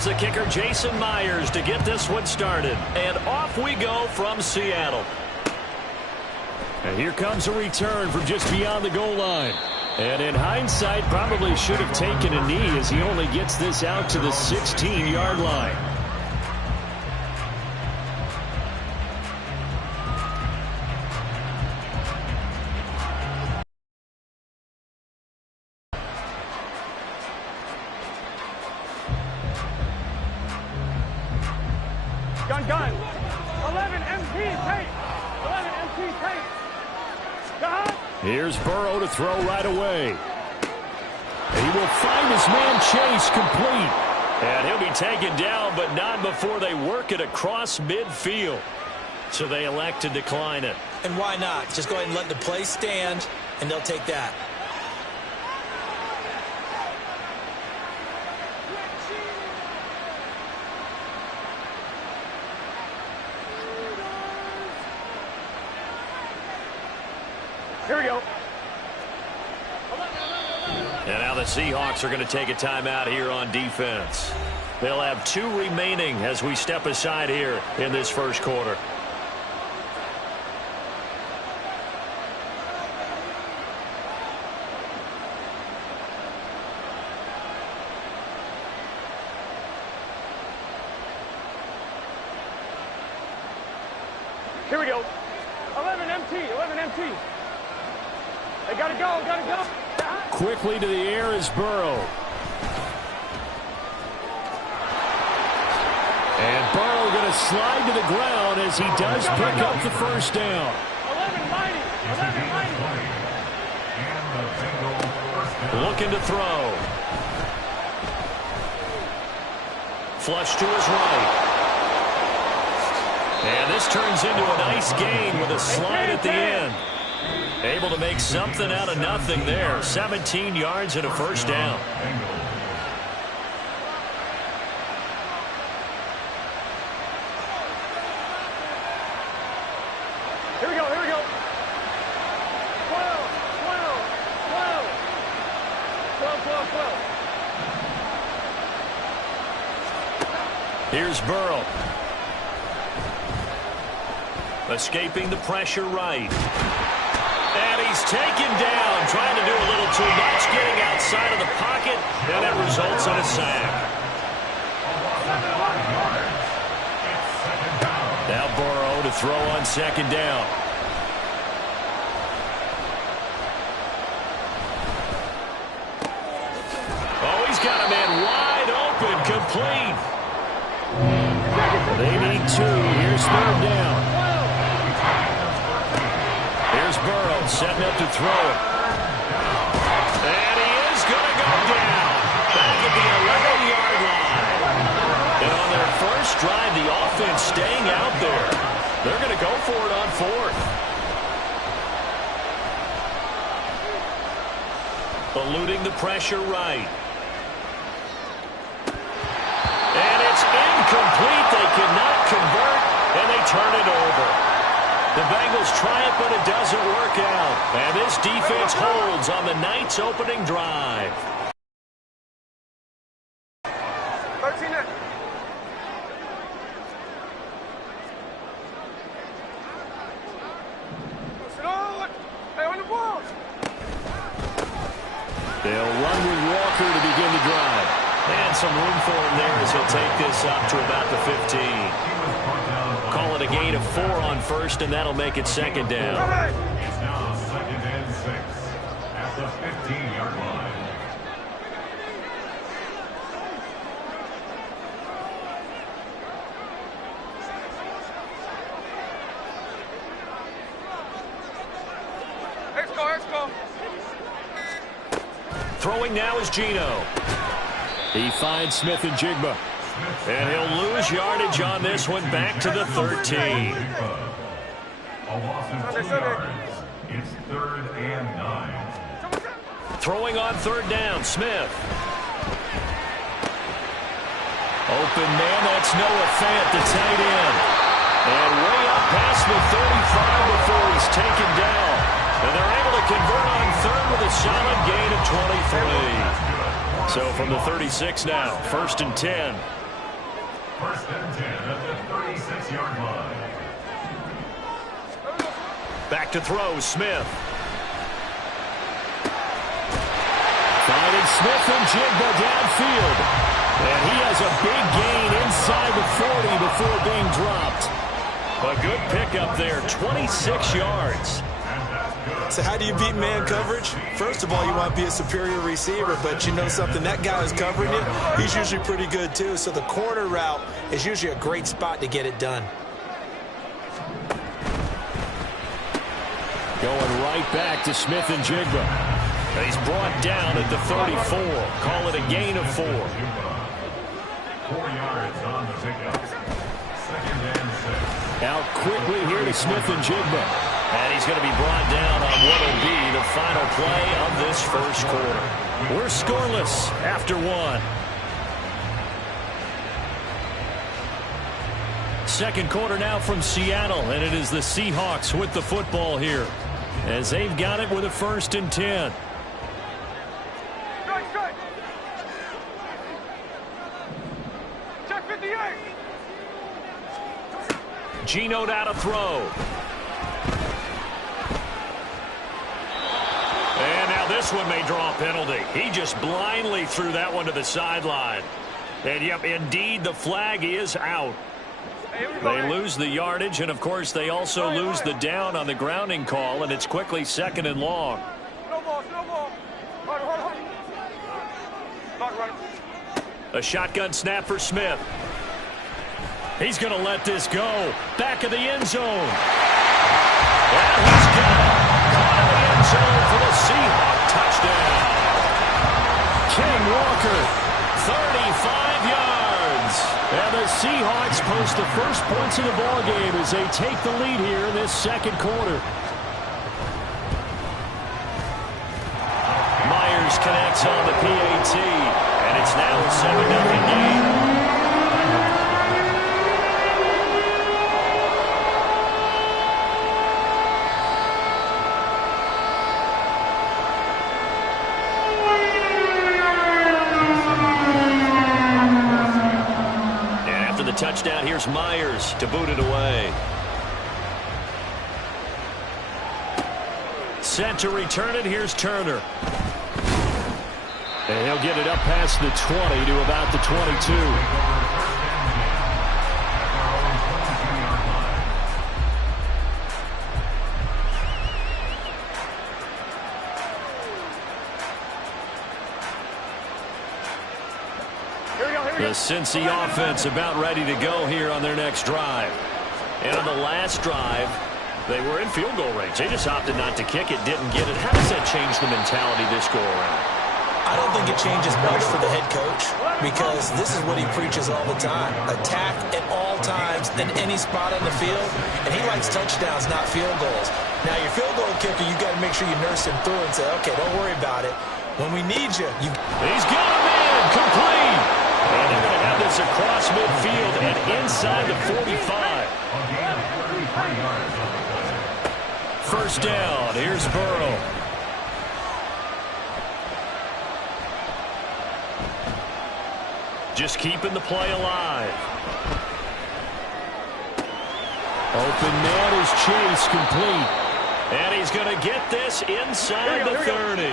Here's the kicker, Jason Myers, to get this one started. And off we go from Seattle. And here comes a return from just beyond the goal line. And in hindsight, probably should have taken a knee as he only gets this out to the 16-yard line. Gun. 11 MT tape. 11 MT tape. Here's Burrow to throw right away. And he will find his man Chase complete. And he'll be taken down, but not before they work it across midfield. So they elect to decline it. And why not? Just go ahead and let the play stand, and they'll take that. Here we go. And now the Seahawks are going to take a timeout here on defense. They'll have 2 remaining as we step aside here in this first quarter. Here we go. 11 MT. They gotta go. Quickly to the air is Burrow. And Burrow going to slide to the ground as he does pick up the first down. 11 mighty. Looking to throw. Flush to his right. And this turns into a nice gain with a slide at the end. Able to make something out of nothing there. 17 yards and a first down. Here we go. 12. Here's Burrow. Escaping the pressure right. And he's taken down, trying to do a little too much, getting outside of the pocket, and it results in a sack. Now Burrow to throw on second down. Oh, he's got a man wide open, complete. They need 2. Here's third down. Here's Burrow setting up to throw it. And he is going to go down. Back at the 11-yard line. And on their first drive, the offense staying out there. They're going to go for it on 4th. Eluding the pressure right. And it's incomplete. They cannot convert, and they turn it over. The Bengals try it, but it doesn't work out. And this defense holds on the night's opening drive. 13. Hey, on the ball. They'll run with Walker to begin the drive. And some room for him there as he'll take this up to about the 15. Call it a gain of 4 on first, and that'll make it second down. It's now 2nd and 6 at the 15-yard line. Let's go. Throwing now is Geno. He finds Smith and Jigba. And he'll lose yardage on this one, back to the 13. A loss of 2 yards. It's 3rd and 9. Throwing on third down, Smith. Open man, that's Noah Fant, the tight end. And way up past the 35 before he's taken down. And they're able to convert on third with a solid gain of 23. So from the 36 now, 1st and 10. First and 10 at the 36-yard line. Back to throw, Smith. Finding Smith and Jigba downfield. And he has a big gain inside the 40 before being dropped. A good pickup there, 26 yards. So how do you beat man coverage? First of all, you want to be a superior receiver, but you know something, that guy who's covering you, he's usually pretty good too. So the corner route is usually a great spot to get it done. Going right back to Smith and Jigba. He's brought down at the 34. Call it a gain of 4. 4 yards on the pickup. Second and 6. Out quickly here to Smith and Jigba. And he's going to be brought down on what will be the final play of this first quarter. We're scoreless after 1. Second quarter now from Seattle, and it is the Seahawks with the football here, as they've got it with a 1st and 10. Strike, strike. Check 58. Geno out to throw. And now this one may draw a penalty. He just blindly threw that one to the sideline. And yep, indeed, the flag is out. They lose the yardage, and of course they also lose the down on the grounding call, and it's quickly 2nd and long. No ball, no ball. Hold. Lock, right. A shotgun snap for Smith. He's going to let this go. Back of the end zone. And he's got it. Caught in the end zone for the Seahawk touchdown. Ken Walker, 35 yards. and the Seahawks post the first points of the ballgame as they take the lead here in this second quarter. Myers connects on the PAT, and it's now a 7-0 game. Touchdown, here's Myers to boot it away. Set to return it, here's Turner. And he'll get it up past the 20 to about the 22. The Cincy offense about ready to go here on their next drive. And on the last drive, they were in field goal range. They just opted not to kick it, didn't get it. How does that change the mentality this go around? I don't think it changes much for the head coach because this is what he preaches all the time. Attack at all times in any spot on the field, and he likes touchdowns, not field goals. Now, your field goal kicker, you got to make sure you nurse him through and say, okay, don't worry about it. When we need you, He's got a man, complete. And they're going to have this across midfield and inside the 45. First down, here's Burrow. Just keeping the play alive. Open man is Chase, complete. And he's going to get this inside the 30.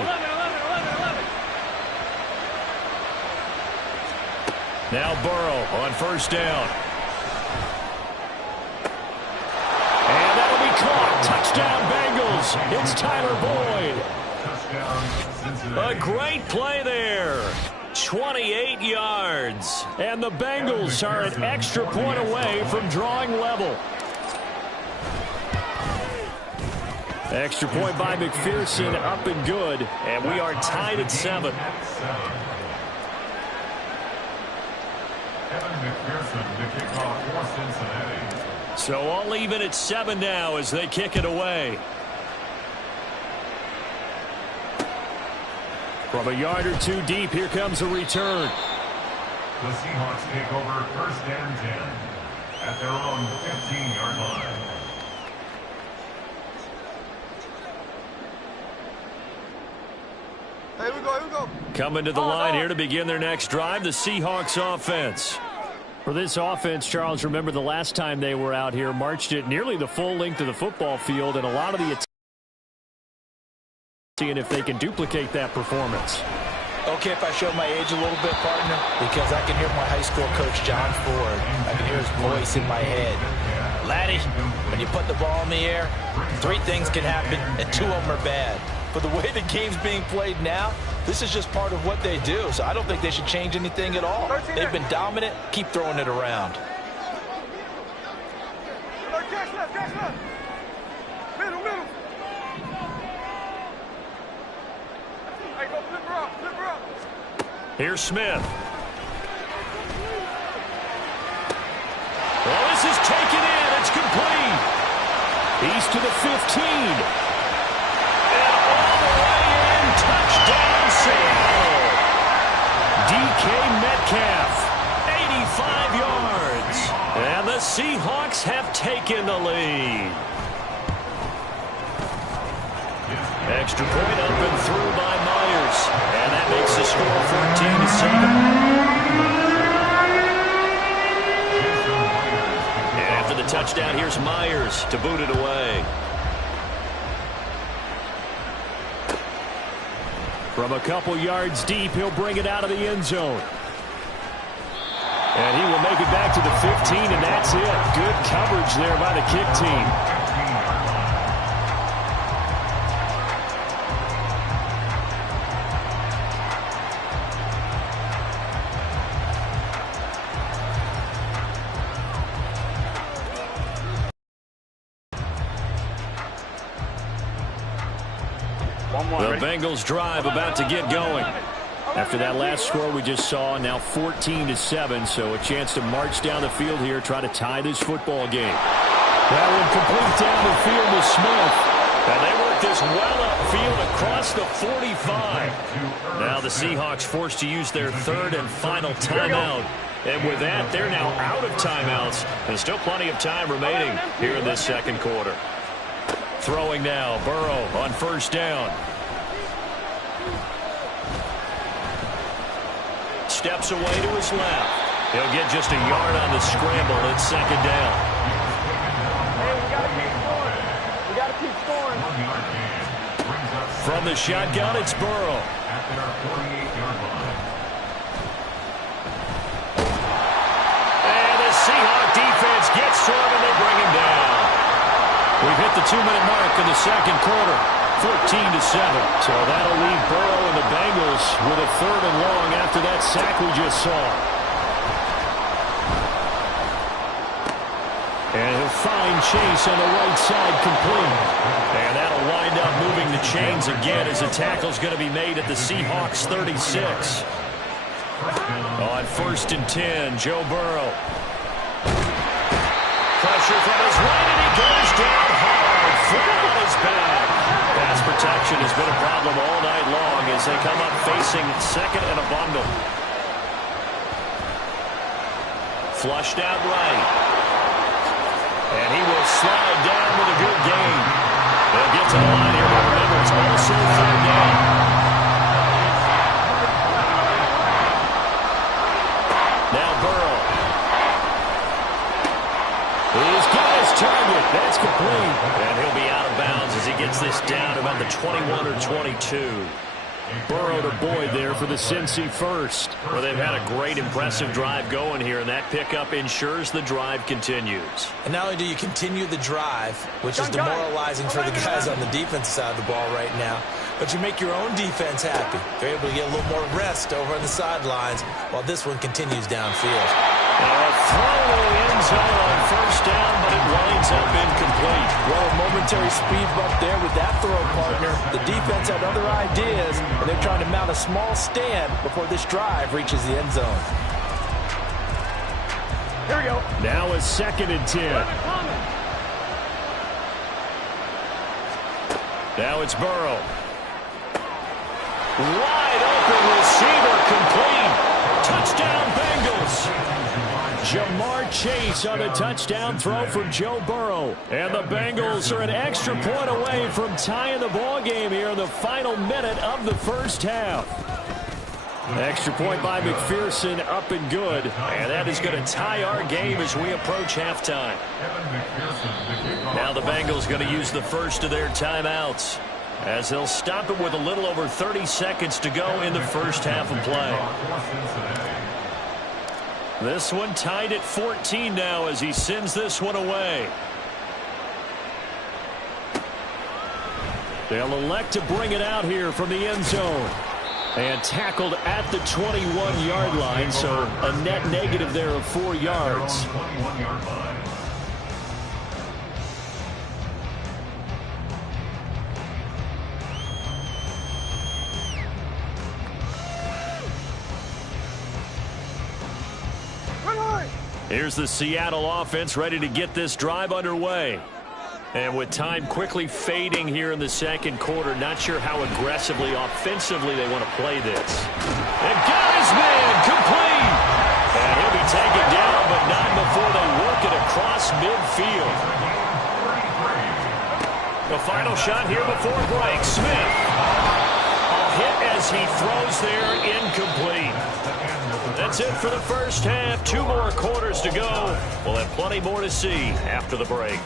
Now Burrow on first down. And that'll be caught. Touchdown Bengals. It's Tyler Boyd. A great play there. 28 yards. And the Bengals are an extra point away from drawing level. Extra point by McPherson, up and good. And we are tied at 7. McPherson to kick off for Cincinnati. So all even at 7 now as they kick it away. From a yard or two deep, here comes a return. The Seahawks take over first and 10 at their own 15-yard line. Here we go. Coming to the line here to begin their next drive, the Seahawks offense. For this offense, Charles, remember the last time they were out here, marched it nearly the full length of the football field, and a lot of the seeing if they can duplicate that performance. Okay, if I show my age a little bit, partner, because I can hear my high school coach, John Ford. I can hear his voice in my head. Laddie, when you put the ball in the air, 3 things can happen, and 2 of them are bad. But the way the game's being played now, this is just part of what they do, so I don't think they should change anything at all. They've been dominant. Keep throwing it around. Middle. Hey, go flip her up. Here's Smith. Well, this is taken in. It's complete. He's to the 15. And all the way in. Touchdown, Seattle. DK Metcalf, 85 yards. And the Seahawks have taken the lead. Extra point up and through by Myers. And that makes the score 14-7. And after the touchdown, here's Myers to boot it away. From a couple yards deep, he'll bring it out of the end zone. And he will make it back to the 15, and that's it. Good coverage there by the kick team. The Bengals drive about to get going. After that last score we just saw, now 14-7, so a chance to march down the field here, try to tie this football game. That one complete down the field to Smith. And they work this well upfield across the 45. Now the Seahawks forced to use their 3rd and final timeout. And with that, they're now out of timeouts. There's still plenty of time remaining here in this second quarter. Throwing now, Burrow on 1st down. Steps away to his left. He'll get just a yard on the scramble. It's 2nd down. Hey, we got to keep scoring. From the shotgun, it's Burrow. At their 48-yard line. And the Seahawks defense gets to him, and they bring him down. We've hit the 2-minute mark in the second quarter. 14-7. So that'll leave Burrow and the Bengals with a 3rd and long after that sack we just saw. And he'll find Chase on the right side complete. And that'll wind up moving the chains again as the tackle's going to be made at the Seahawks 36. On 1st and 10, Joe Burrow. Pressure from his right, and he goes down hard. Flat on his back. Pass protection has been a problem all night long as they come up facing 2nd and a bundle. Flushed out right. And he will slide down with a good gain. They'll get to the line here, but remember, it's also 3rd down. Now Burrow. He's got his target. That's complete. And he'll be out of bounds as he gets this down about the 21 or 22. Burrow to Boyd there for the Cincy first. Well, they've had a great, impressive drive going here, and that pickup ensures the drive continues. And not only do you continue the drive, which is demoralizing for the guys on the defense side of the ball right now, but you make your own defense happy. They're able to get a little more rest over on the sidelines while this one continues downfield. A throw to the end zone on 1st down, but it winds up incomplete. Well, a momentary speed bump there with that throw, partner. The defense had other ideas, and they're trying to mount a small stand before this drive reaches the end zone. Here we go. Now it's 2nd and 10. Now it's Burrow. Wide open receiver complete. Touchdown Bengals. Jamar Chase on a touchdown throw from Joe Burrow. And the Bengals are an extra point away from tying the ball game here in the final minute of the 1st half. Extra point by McPherson, up and good. And that is going to tie our game as we approach halftime. Now the Bengals going to use the first of their timeouts, as they'll stop it with a little over 30 seconds to go in the first half of play. This one tied at 14 now as he sends this one away. They'll elect to bring it out here from the end zone. And tackled at the 21-yard line, so a net negative there of 4 yards. Here's the Seattle offense ready to get this drive underway. And with time quickly fading here in the second quarter, not sure how aggressively, offensively they want to play this. And got his man complete. And he'll be taken down, but not before they work it across midfield. The final shot here before break. Smith. A hit as he throws there, incomplete. That's it for the first half. 2 more quarters to go. We'll have plenty more to see after the break.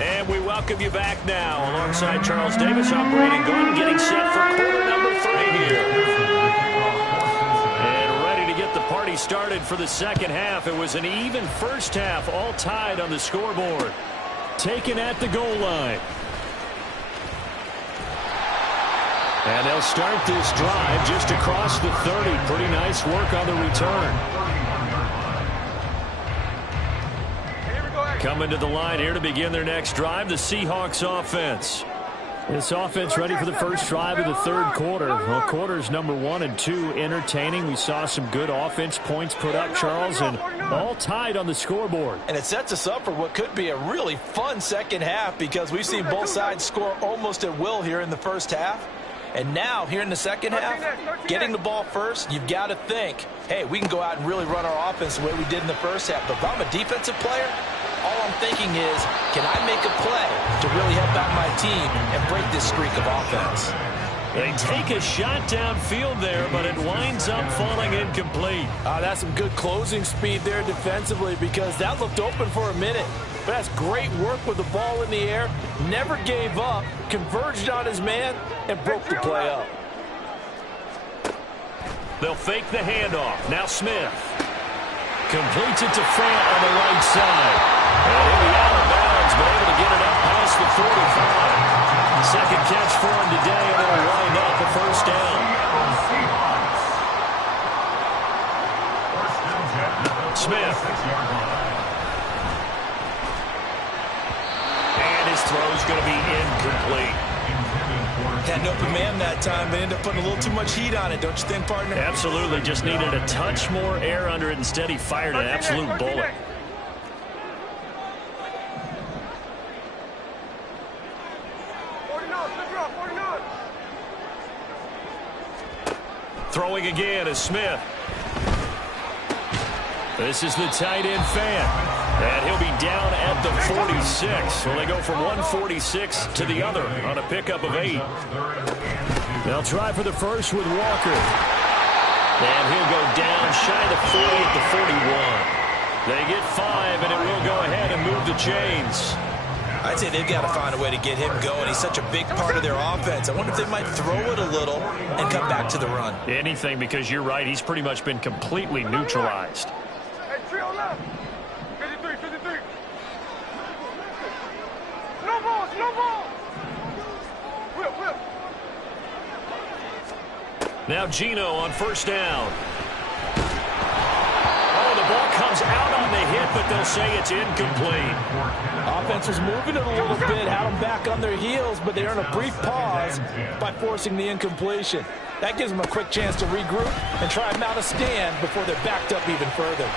And we welcome you back now. Alongside Charles Davis, I'm Brandon Gordon, getting set for quarter number 3 here. And ready to get the party started for the second half. It was an even first half, all tied on the scoreboard. Taken at the goal line. And they'll start this drive just across the 30. Pretty nice work on the return. Coming to the line here to begin their next drive, the Seahawks offense. This offense ready for the first drive of the third quarter. Well, quarters number 1 and 2 entertaining. We saw some good offense points put up, Charles, and all tied on the scoreboard. And it sets us up for what could be a really fun second half, because we've seen both sides score almost at will here in the first half. And now, here in the second half, getting the ball first, you've got to think, hey, we can go out and really run our offense the way we did in the first half. But if I'm a defensive player, all I'm thinking is, can I make a play to really help out my team and break this streak of offense? They take a shot downfield there, but it winds up falling incomplete. That's some good closing speed there defensively, because that looked open for a minute. But that's great work with the ball in the air. Never gave up, converged on his man, and broke the play up. They'll fake the handoff. Now Smith completes it to Fant on the right side. And he'll be out of bounds, but able to get it up past the 45. Second catch for him today, and it'll wind up a first down. Smith. And his throw's going to be incomplete. Had an open man that time, but ended up putting a little too much heat on it, don't you think, partner? Absolutely. Just needed a touch more air under it. Instead, he fired an absolute bullet. Throwing again is Smith. This is the tight end Fant. And he'll be down at the 46. So they go from 146 to the other on a pickup of 8. They'll try for the first with Walker. And he'll go down shy of the 40 at the 41. They get 5, and it will go ahead and move the chains. I'd say they've got to find a way to get him going. He's such a big part of their offense. I wonder if they might throw it a little and come back to the run. Anything, because you're right. He's pretty much been completely neutralized. Hey, 3 on left. 53, 53. No ball, no ball. Whip. Now Geno on first down. Oh, the ball comes out on the hit, but they'll say it's incomplete. Offense was moving it a little bit, had them back on their heels, but they earn a brief pause by forcing the incompletion. That gives them a quick chance to regroup and try and mount a stand before they're backed up even further.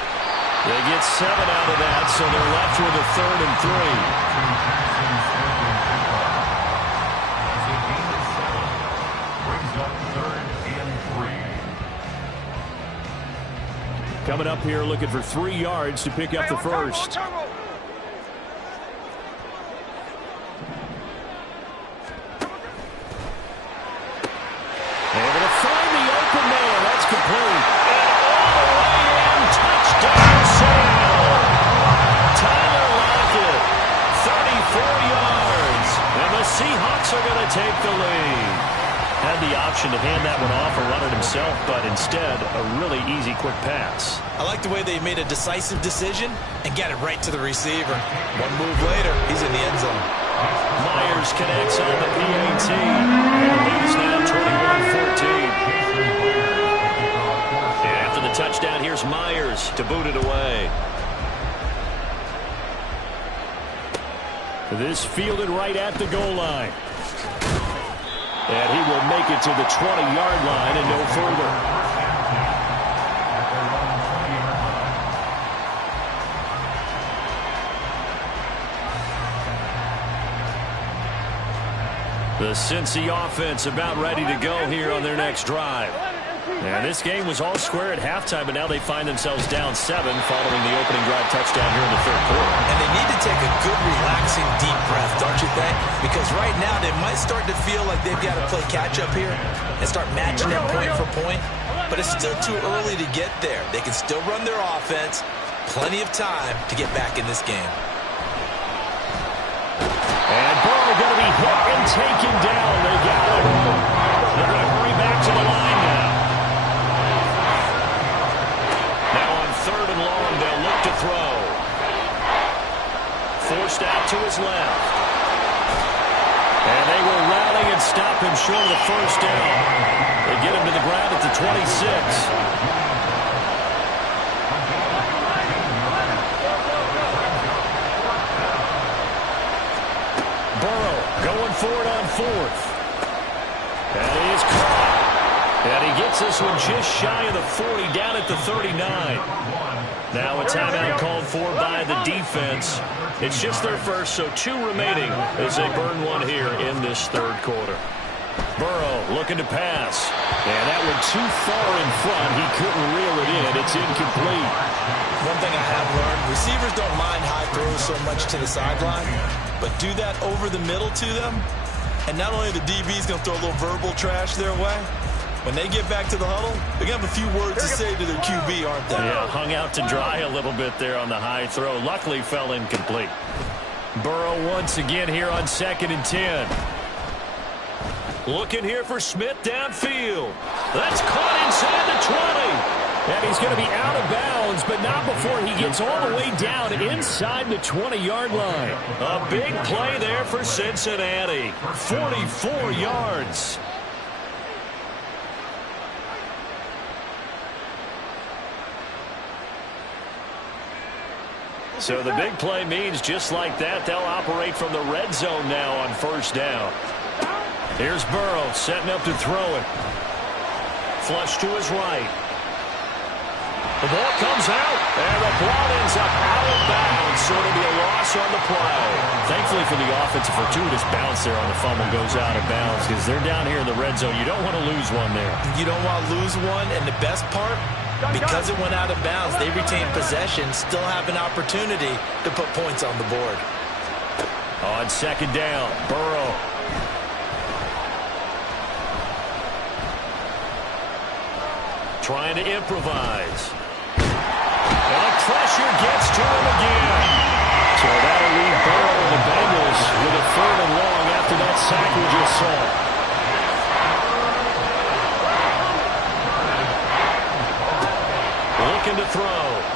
They get 7 out of that, so they're left with a 3rd and 3. Coming up here looking for 3 yards to pick up the first. take the lead. Had the option to hand that one off or run it himself, but instead, a really easy, quick pass. I like the way they made a decisive decision and got it right to the receiver. One move later, he's in the end zone. Myers connects on the PAT. And the lead is now 21-14. And after the touchdown, here's Myers to boot it away. This fielded right at the goal line. And he will make it to the 20-yard line and no further. The Cincy offense about ready to go here on their next drive. And this game was all square at halftime, but now they find themselves down 7 following the opening drive touchdown here in the third quarter. And they need to take a good, relaxing, deep breath, don't you think? Because right now they might start to feel like they've got to play catch-up here and start matching them point for point. But it's still too early to get there. They can still run their offense. Plenty of time to get back in this game. And Burrow going to be hit and taken down. They got him. They're going to hurry back to the line now. Now on 3rd and long, they'll look to throw. Forced out to his left. And they will rally and stop him short of the first down. They get him to the ground at the 26. Going for it on 4th. And he is caught. And he gets this one just shy of the 40, down at the 39. Now a timeout called for by the defense. It's just their first, so 2 remaining as they burn one here in this third quarter. Burrow looking to pass. And that one too far in front. He couldn't reel it in. It's incomplete. One thing I have learned, receivers don't mind high throws so much to the sideline, but do that over the middle to them, and not only the DB's going to throw a little verbal trash their way, when they get back to the huddle, they're going to have a few words to say to their QB, aren't they? Yeah, hung out to dry a little bit there on the high throw. Luckily fell incomplete. Burrow once again here on 2nd and 10. Looking here for Smith downfield. That's caught inside the 20. And he's going to be out of bounds, but not before he gets all the way down inside the 20-yard line. A big play there for Cincinnati. 44 yards. So the big play means just like that, they'll operate from the red zone now on 1st down. Here's Burrow setting up to throw it. Flush to his right. The ball comes out, and the ball ends up out of bounds, so it'll be a loss on the play. Thankfully for the offense, a fortuitous bounce there on the fumble goes out of bounds because they're down here in the red zone. You don't want to lose one there. You don't want to lose one, and the best part, because it went out of bounds, they retain possession, still have an opportunity to put points on the board. On 2nd down, Burrow. Trying to improvise. And the pressure gets to him again. So that'll leave Burrow and the Bengals with a 3rd and long after that sack we just saw. Looking to throw.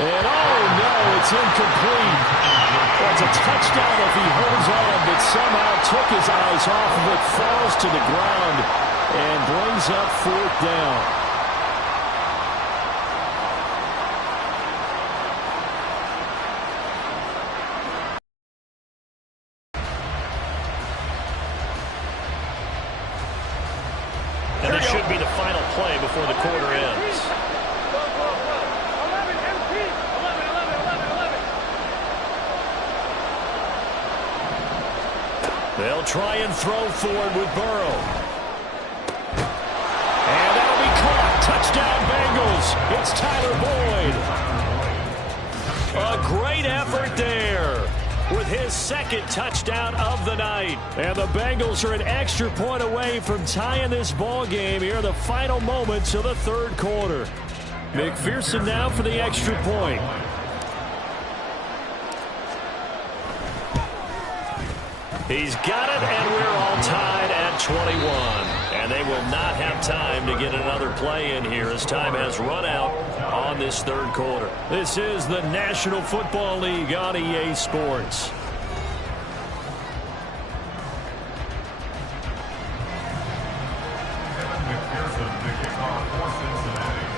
And oh no, it's incomplete. That's a touchdown if he holds on, but somehow took his eyes off of it, falls to the ground, and brings up 4th down. And this should be the final play before the quarter ends. They'll try and throw forward with Burrow. And that'll be caught. Touchdown Bengals. It's Tyler Boyd. A great effort there. with his second touchdown of the night. And the Bengals are an extra point away from tying this ball game here in the final moments of the third quarter. McPherson now for the extra point. He's got it, and we're all tied at 21. And they will not have time to get another play in here as time has run out on this third quarter. This is the National Football League on EA Sports.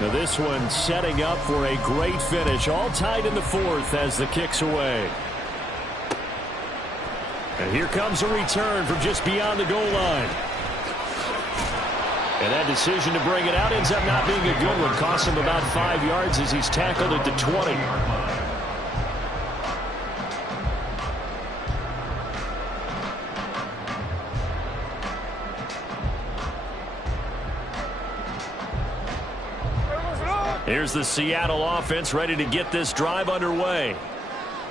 Now this one setting up for a great finish. All tied in the fourth as the kick's away. And here comes a return from just beyond the goal line. And that decision to bring it out ends up not being a good one. Costs him about 5 yards as he's tackled at the 20. Here's the Seattle offense ready to get this drive underway.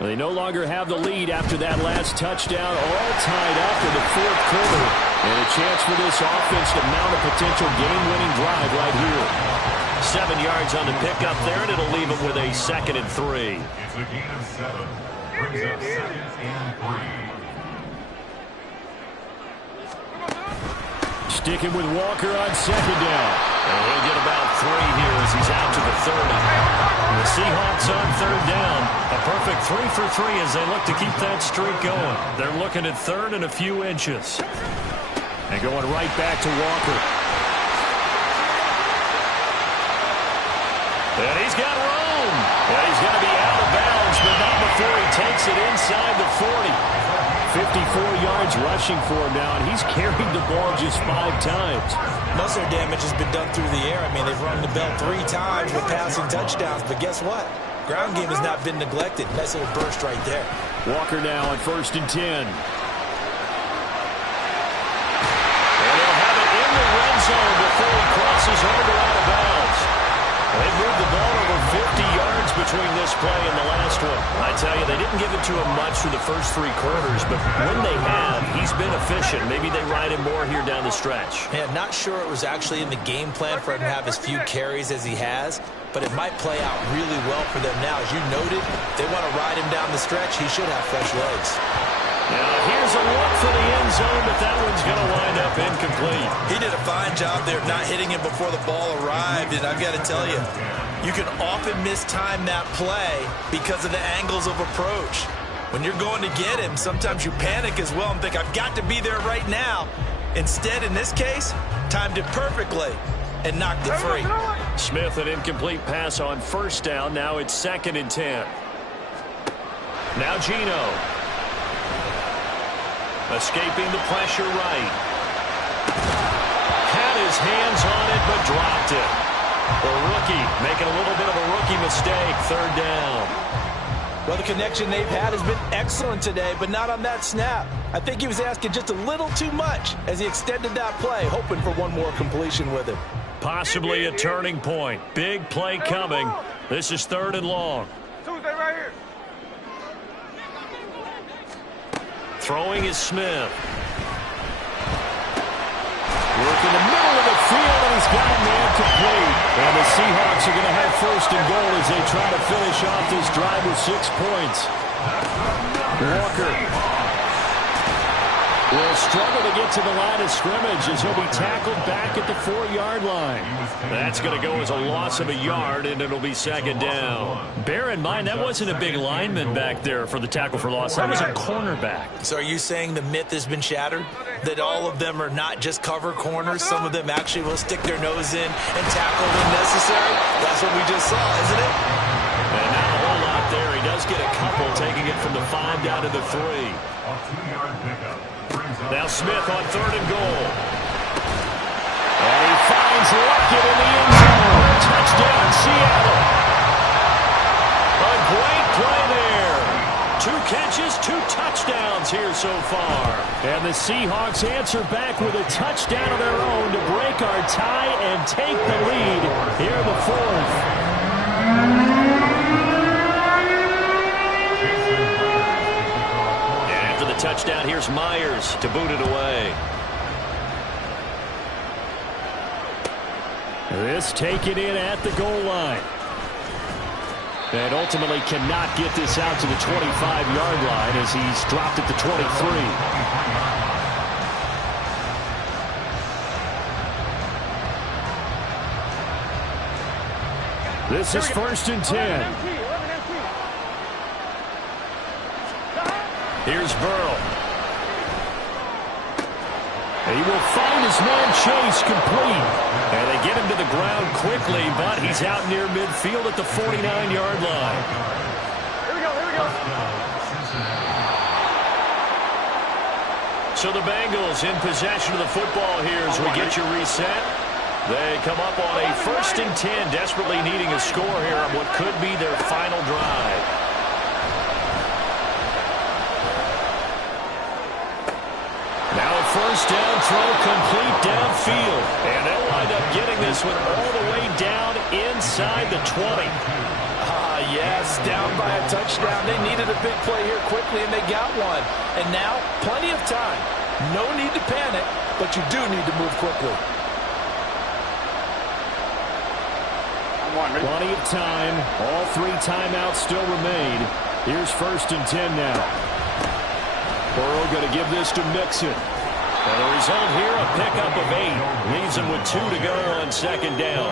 They no longer have the lead after that last touchdown, all tied up in the fourth quarter. And a chance for this offense to mount a potential game-winning drive right here. 7 yards on the pickup there, and it'll leave them with a 2nd and 3. It's a gain of 7. Brings up 2nd and 3. Sticking with Walker on 2nd down. And he'll get about 3 here as he's out to the 30. And the Seahawks on 3rd down. A perfect 3 for 3 as they look to keep that streak going. They're looking at 3rd and a few inches. And going right back to Walker. And he's got room. And he's going to be out of bounds, but not before he takes it inside the 40. 54 yards rushing for him now, and he's carried the ball just 5 times. Muscle damage has been done through the air. I mean, they've rung the bell 3 times with passing touchdowns, but guess what? Ground game has not been neglected. Nice little burst right there. Walker now on 1st and 10. And they'll have it in the red zone before he crosses over out of bounds. They've moved the ball over 50 yards between this play and the last one. I tell you, they didn't give it to him much for the first 3 quarters, but when they have, he's been efficient. Maybe they ride him more here down the stretch. Yeah, not sure it was actually in the game plan for him to have as few carries as he has, but it might play out really well for them now. As you noted, they want to ride him down the stretch. He should have fresh legs. Now here's a look for the end zone, but that one's going to wind up incomplete. He did a fine job there not hitting him before the ball arrived, and I've got to tell you, you can often mistime that play because of the angles of approach. When you're going to get him, sometimes you panic as well and think, I've got to be there right now. Instead, in this case, timed it perfectly and knocked it free. Smith, an incomplete pass on 1st down. Now it's 2nd and 10. Now Geno. Escaping the pressure right. Had his hands on it, but dropped it. The rookie making a little bit of a rookie mistake. 3rd down. Well, the connection they've had has been excellent today, but not on that snap. I think he was asking just a little too much as he extended that play, hoping for one more completion with it. Possibly a turning point. Big play coming. This is 3rd and long. Tuesday right here. Throwing is Smith. Work in the middle of the field, and he's got a man complete. And the Seahawks are going to have 1st and goal as they try to finish off this drive with 6 points. Walker will struggle to get to the line of scrimmage as he'll be tackled back at the 4-yard line. That's going to go as a loss of a yard, and it'll be 2nd down. Bear in mind, that wasn't a big lineman back there for the tackle for loss. That was a cornerback. So are you saying the myth has been shattered? That all of them are not just cover corners? Some of them actually will stick their nose in and tackle when necessary? That's what we just saw, isn't it? And not a whole lot there. He does get a couple, taking it from the 5 down to the 3. A 2-yard pickup. Now Smith on 3rd and goal. And he finds Lockett in the end zone. Touchdown, Seattle. A great play there. 2 catches, 2 touchdowns here so far. And the Seahawks answer back with a touchdown of their own to break our tie and take the lead here in the 4th. touchdown. Here's Myers to boot it away. This taken in at the goal line. And ultimately cannot get this out to the 25-yard line as he's dropped at the 23. This is 1st and 10. Here's Burrow. He will find his man Chase complete. And they get him to the ground quickly, but he's out near midfield at the 49-yard line. Here we go. So the Bengals in possession of the football here as we get you reset. They come up on a 1st and 10, desperately needing a score here on what could be their final drive. Now a 1st down throw complete downfield. And they'll wind up getting this one all the way down inside the 20. Yes, down by a touchdown. They needed a big play here quickly, and they got one. And now, plenty of time. No need to panic, but you do need to move quickly. Plenty of time. All 3 timeouts still remain. Here's 1st and 10 now. Burrow going to give this to Mixon. And the result here, a pickup of 8. Leaves him with 2 to go on 2nd down.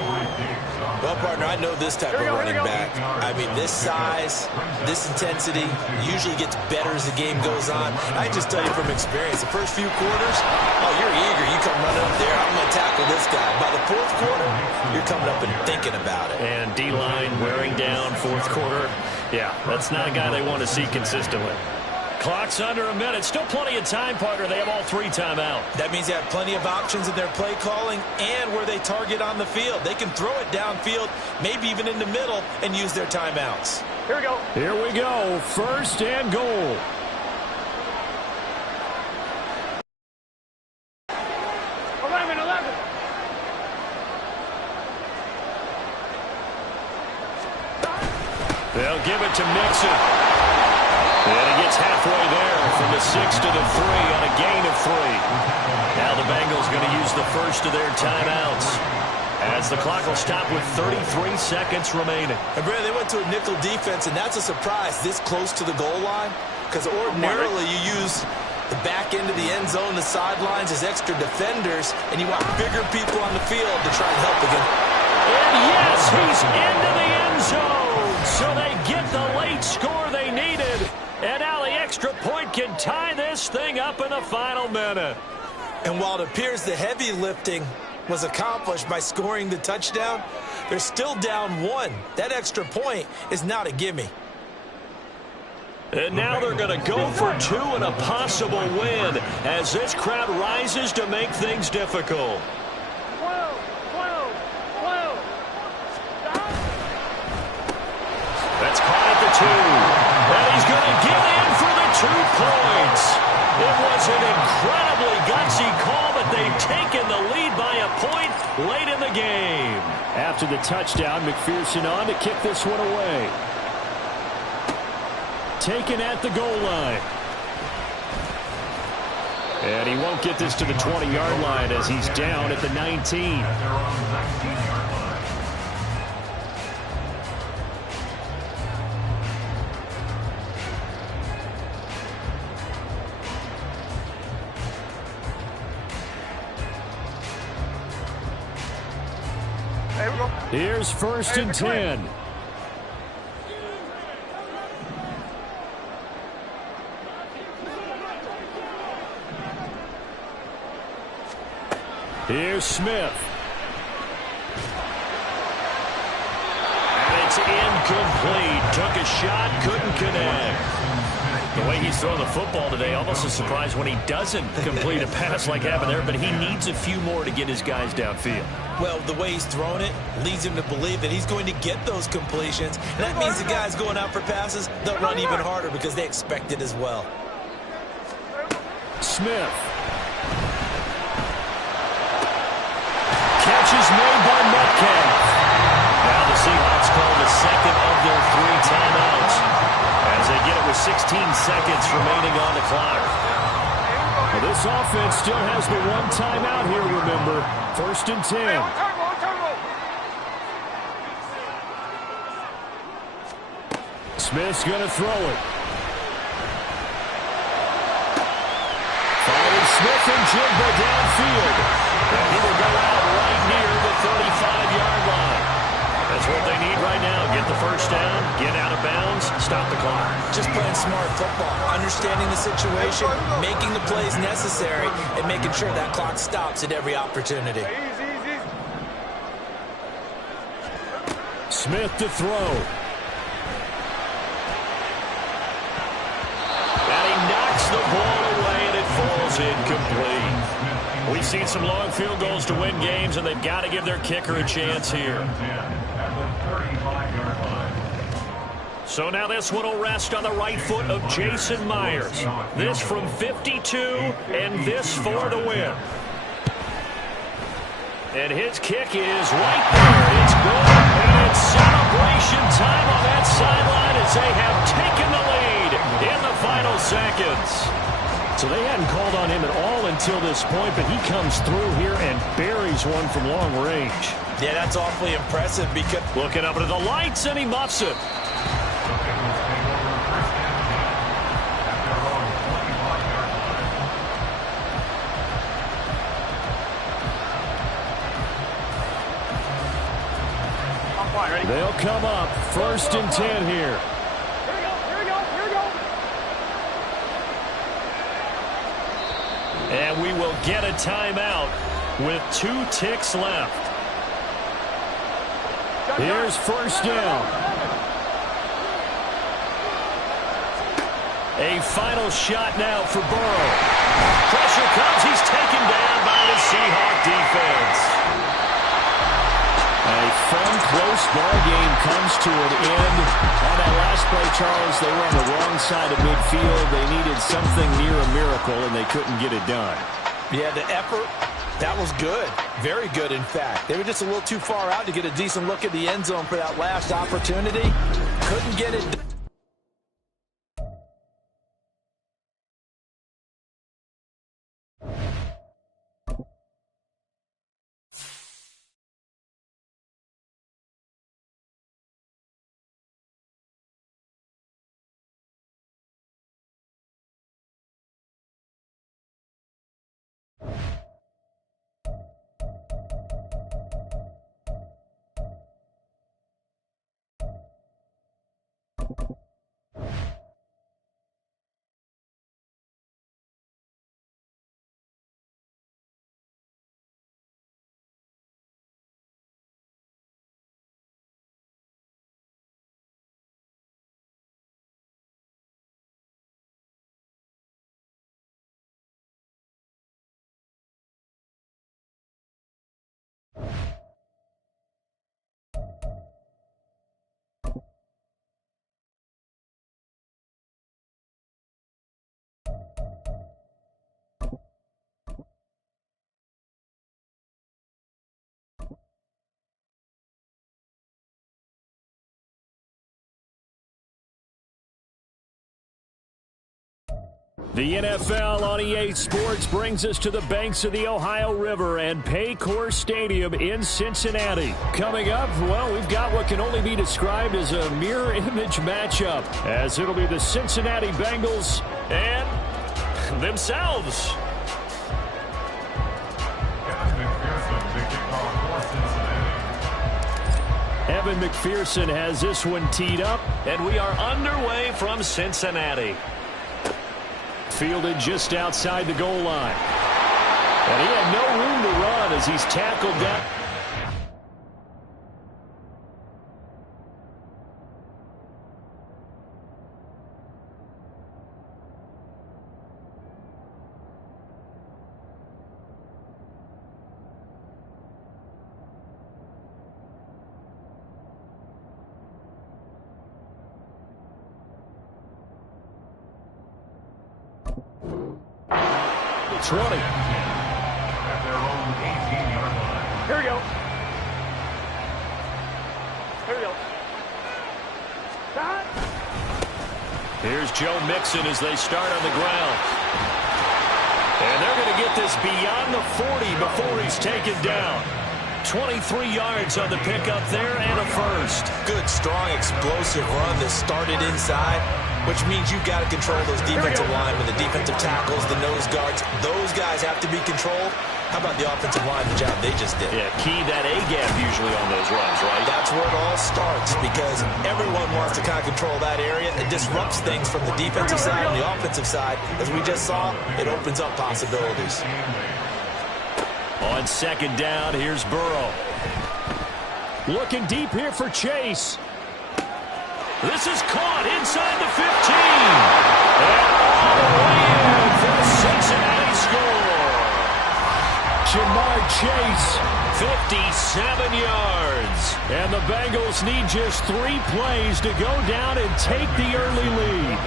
Well, partner, I know this type of running back. I mean, this size, this intensity usually gets better as the game goes on. I just tell you from experience, the first few quarters, oh, you're eager. You come running up there, I'm going to tackle this guy. By the 4th quarter, you're coming up and thinking about it. And D-line wearing down 4th quarter. Yeah, that's not a guy they want to see consistently. Clock's under a minute. Still plenty of time, partner. They have all 3 timeout. That means they have plenty of options in their play calling and where they target on the field. They can throw it downfield, maybe even in the middle, and use their timeouts. Here we go. Here we go. 1st and goal. 11. They'll give it to Mixon. And he gets halfway there from the 6 to the 3 on a gain of 3. Now the Bengals going to use the first of their timeouts as the clock will stop with 33 seconds remaining. And Brad, they went to a nickel defense, and that's a surprise this close to the goal line, because ordinarily you use the back end of the end zone, the sidelines as extra defenders, and you want bigger people on the field to try and help again. And yes, he's into the end zone. So they get the late score they needed. And now the extra point can tie this thing up in the final minute. And while it appears the heavy lifting was accomplished by scoring the touchdown, they're still down 1. That extra point is not a gimme. And now they're going to go for 2 and a possible win as this crowd rises to make things difficult. 12. That's caught at the 2. And he's going to get in for the 2 points. It was an incredibly gutsy call, but they've taken the lead by a point late in the game. After the touchdown, McPherson on to kick this one away. Taken at the goal line. And he won't get this to the 20-yard line as he's down at the 19. Here's 1st and 10. Here's Smith. And it's incomplete. Took a shot, couldn't connect. The way he's throwing the football today, almost a surprise when he doesn't complete a pass like happened there, but he needs a few more to get his guys downfield. Well, the way he's throwing it leads him to believe that he's going to get those completions. And that means the guys going out for passes, they'll run even harder because they expect it as well. Smith. Catch is made by Metcalf. Now the Seahawks call the second of their 3 timeouts as they get it with 16 seconds remaining on the clock. Hey, Well, this offense still has the one timeout here, remember. 1st and 10. on turbo. Smith's going to throw it. Follows Smith and Jigba downfield. And he will go out right near the 35-yard line. That's what they need right now. Get the first down, get out of bounds, stop the clock. Just playing smart football, understanding the situation, making the plays necessary, and making sure that clock stops at every opportunity. Easy. Smith to throw. And he knocks the ball away, and it falls incomplete. We've seen some long field goals to win games, and they've got to give their kicker a chance here. So now this one will rest on the right foot of Jason Myers. This from 52, and this for the win. And his kick is right there. It's good, and it's celebration time on that sideline as they have taken the lead in the final seconds. So they hadn't called on him at all until this point, but he comes through here and buries one from long range. Yeah, that's awfully impressive because... Looking up into the lights, and he muffs it. They'll come up 1st and 10 here. Here we go. And we will get a timeout with 2 ticks left. Here's 1st down. A final shot now for Burrow. Pressure comes. He's taken down by the Seahawk defense. A fun, close ball game comes to an end. On that last play, Charles, they were on the wrong side of midfield. They needed something near a miracle, and they couldn't get it done. Yeah, the effort, that was good. Very good, in fact. They were just a little too far out to get a decent look at the end zone for that last opportunity. Couldn't get it done. The NFL on EA Sports brings us to the banks of the Ohio River and Paycor Stadium in Cincinnati. Coming up, well, we've got what can only be described as a mirror image matchup, as it'll be the Cincinnati Bengals and themselves. Evan McPherson has this one teed up, and we are underway from Cincinnati. Fielded just outside the goal line. And he had no room to run as he's tackled down. It's running. At their own 18-yard line. Here we go. Here's Joe Mixon as they start on the ground. And they're going to get this beyond the 40 before he's taken down. 23 yards on the pickup there and a first. Good, strong, explosive run that started inside, which means you've got to control those defensive linemen, the defensive tackles, the nose guards. Those guys have to be controlled. How about the offensive line, the job they just did? Yeah, key that A-gap usually on those runs, right? That's where it all starts, because everyone wants to kind of control that area. It disrupts things from the defensive side and the offensive side. As we just saw, it opens up possibilities. On second down, here's Burrow. Looking deep here for Chase. This is caught inside the 15. And all the way in for the Cincinnati score. Jamar Chase, 57 yards. And the Bengals need just 3 plays to go down and take the early lead.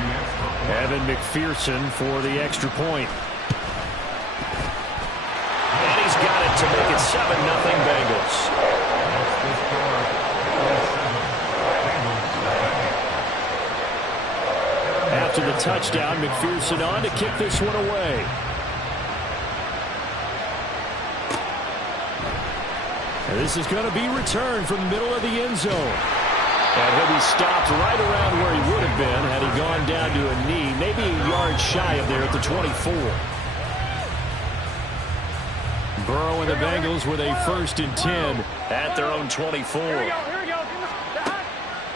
Evan McPherson for the extra point. And he's got it to make it 7-0 Bengals. After the touchdown, McPherson on to kick this one away. And this is going to be returned from the middle of the end zone. And he'll be stopped right around where he would have been had he gone down to a knee, maybe a yard shy of there at the 24. Burrow and the Bengals with a 1st and 10 at their own 24.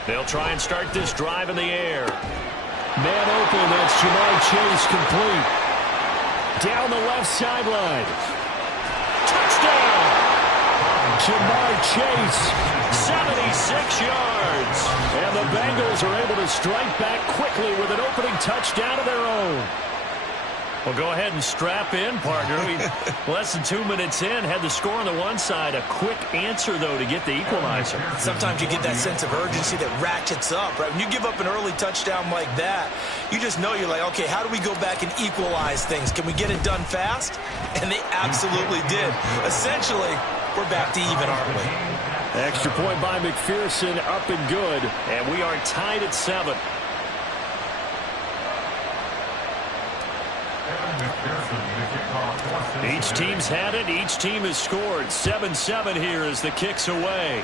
They'll try and start this drive in the air. Man open, that's Jamar Chase complete. Down the left sideline. Touchdown! Jamar Chase, 76 yards. And the Bengals are able to strike back quickly with an opening touchdown of their own. Well, go ahead and strap in, partner. Less than 2 minutes in, had the score on the one side. A quick answer, though, to get the equalizer. Sometimes you get that sense of urgency that ratchets up, right? When you give up an early touchdown like that, you just know you're like, okay, how do we go back and equalize things? Can we get it done fast? And they absolutely did. Essentially, we're back to even, aren't we? Extra point by McPherson, up and good. And we are tied at 7. Each team's had it. Each team has scored. 7-7 here as the kick's away.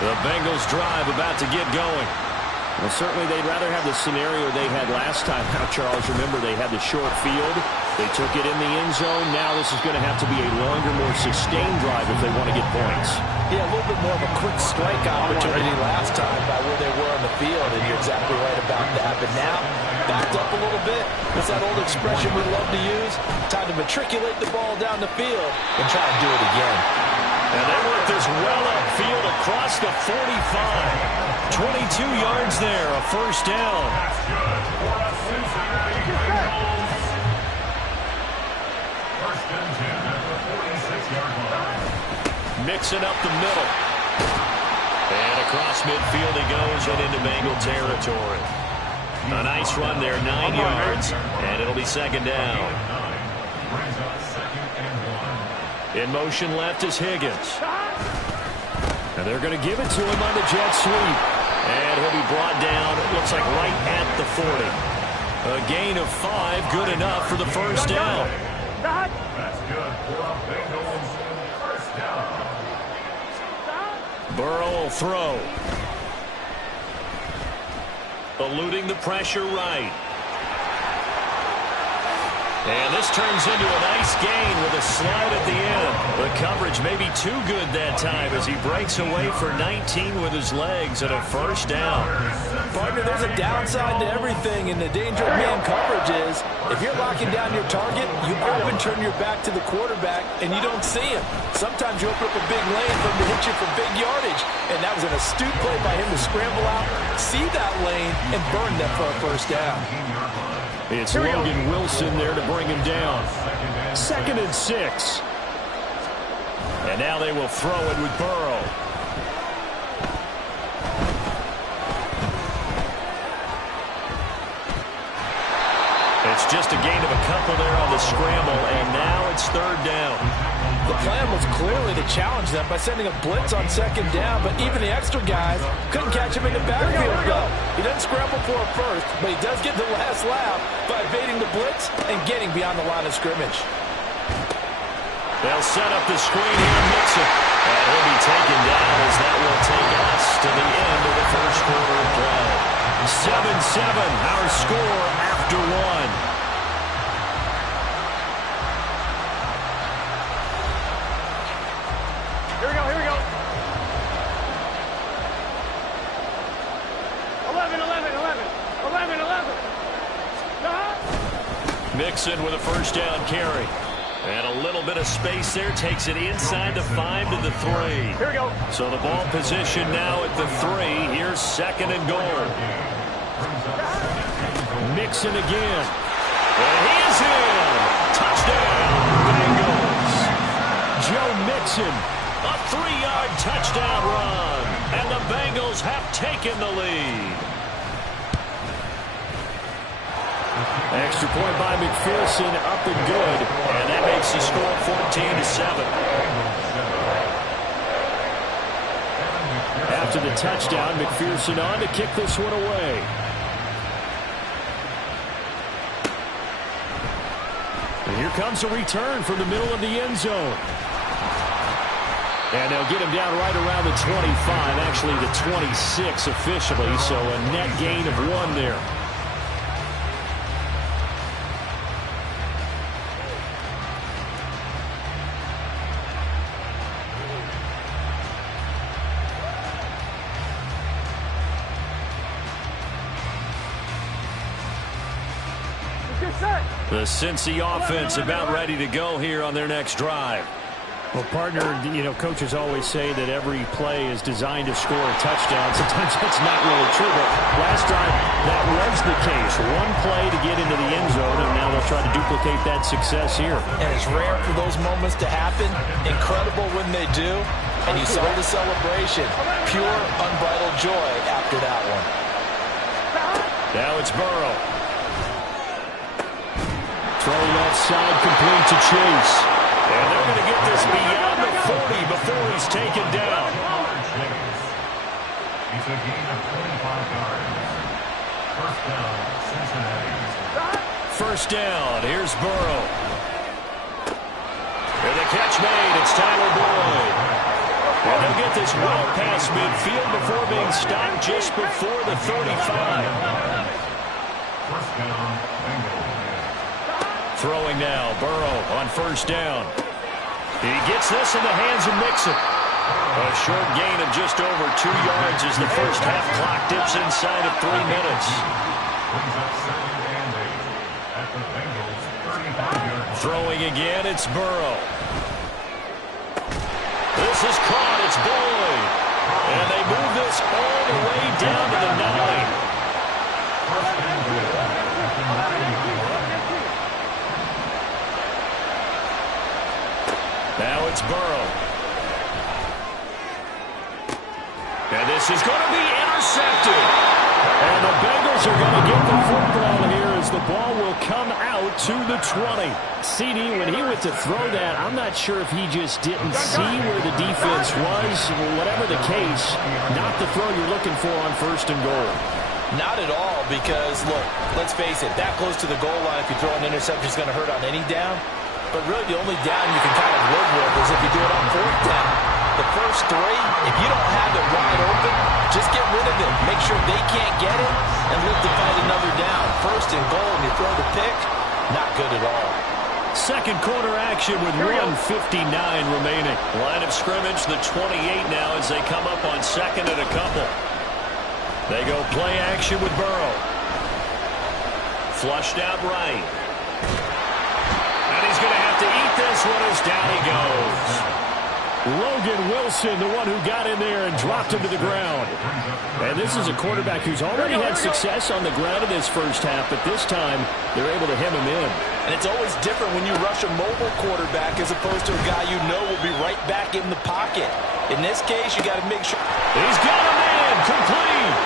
The Bengals drive about to get going. Well, certainly they'd rather have the scenario they had last time. Now, Charles, remember they had the short field. They took it in the end zone. Now this is going to have to be a longer, more sustained drive if they want to get points. Yeah, a little bit more of a quick strike opportunity last time by where they were on the field, and you're exactly right about that. But now, backed up a little bit. It's that old expression we love to use. Time to matriculate the ball down the field and try and do it again. And they work this well upfield across the 45. 22 yards there, a 1st down. Mixing up the middle. And across midfield he goes and into Bengal territory. A nice run there, 9 yards, and it'll be 2nd down. In motion left is Higgins. And they're going to give it to him on the jet sweep. And he'll be brought down, it looks like right at the 40. A gain of 5, good enough for the 1st down. That's good for a Bengals 1st down. Burrow will throw. Eluding the pressure right. And this turns into a nice gain with a slide at the end. The coverage may be too good that time as he breaks away for 19 with his legs and a 1st down. Partner, there's a downside to everything, and the danger of man coverage is if you're locking down your target, you often turn your back to the quarterback and you don't see him. Sometimes you open up a big lane for him to hit you for big yardage, and that was an astute play by him to scramble out, see that lane, and burn them for a 1st down. It's Logan Wilson there to bring him down. 2nd and 6. And now they will throw it with Burrow. It's just a gain of a couple there on the scramble, and now it's third down. The plan was clearly to challenge them by sending a blitz on second down, but even the extra guys couldn't catch him in the backfield, though. He doesn't scramble for a first, but he does get the last laugh by evading the blitz and getting beyond the line of scrimmage. They'll set up the screen here, Mixon. And he'll be taken down as that will take us to the end of the first quarter of play. 7-7, our score after one. Here we go, here we go. 11, 11, 11. 11, 11. Mixon with a first down carry. And a little bit of space there. Takes it inside the 5 to the 3. Here we go. So the ball position now at the 3. Here's second and goal. Mixon again. And he is in. Touchdown, Bengals. Joe Mixon, a 3-yard touchdown run. And the Bengals have taken the lead. Extra point by McPherson, up and good. And that makes the score 14-7. After the touchdown, McPherson on to kick this one away. And here comes a return from the middle of the end zone. And they'll get him down right around the 25, actually the 26 officially, so a net gain of 1 there. The Cincy offense about ready to go here on their next drive. Well, partner, coaches always say that every play is designed to score a touchdown. Sometimes that's not really true, but last drive, that was the case. One play to get into the end zone, and now they'll try to duplicate that success here. And it's rare for those moments to happen. Incredible when they do. And you saw the celebration. Pure, unbridled joy after that one. Now it's Burrow. Throw left side, complete to Chase. And they're going to get this beyond the 40 before he's taken down. It's a gain of 25 yards. First down, Cincinnati. First down, here's Burrow. And the catch made, it's Tyler Boyd. And they'll get this well past midfield before being stopped just before the 35. First down, Bengals. Throwing now, Burrow on first down. He gets this in the hands of Mixon. A short gain of just over 2 yards as the first half clock dips inside of 3 minutes. Brings up second and 8 at the Bengals' 35-yard line. Throwing again, it's Burrow. This is caught, it's Boyd. And they move this all the way down to the 9. First and goal at the 9. Now it's Burrow. And this is going to be intercepted. And the Bengals are going to get the football here as the ball will come out to the 20. CD, when he went to throw that, I'm not sure if he just didn't see where the defense was. Whatever the case, not the throw you're looking for on first and goal. Not at all, because, look, let's face it, that close to the goal line, if you throw an interception, is going to hurt on any down. But really, the only down you can kind of live with is if you do it on fourth down. The first 3, if you don't have it wide open, just get rid of it. Make sure they can't get it and live to fight another down. First and goal, and you throw the pick, not good at all. Second quarter action with 1:59 remaining. Line of scrimmage, the 28 now as they come up on second and a couple. They go play action with Burrow. Flushed out right. And he's going to have to eat this one as down he goes. Logan Wilson, the one who got in there and dropped him to the ground. And this is a quarterback who's already had success on the ground in this first half, but this time they're able to hem him in. And it's always different when you rush a mobile quarterback as opposed to a guy you know will be right back in the pocket. In this case, you got to make sure. He's got a man complete.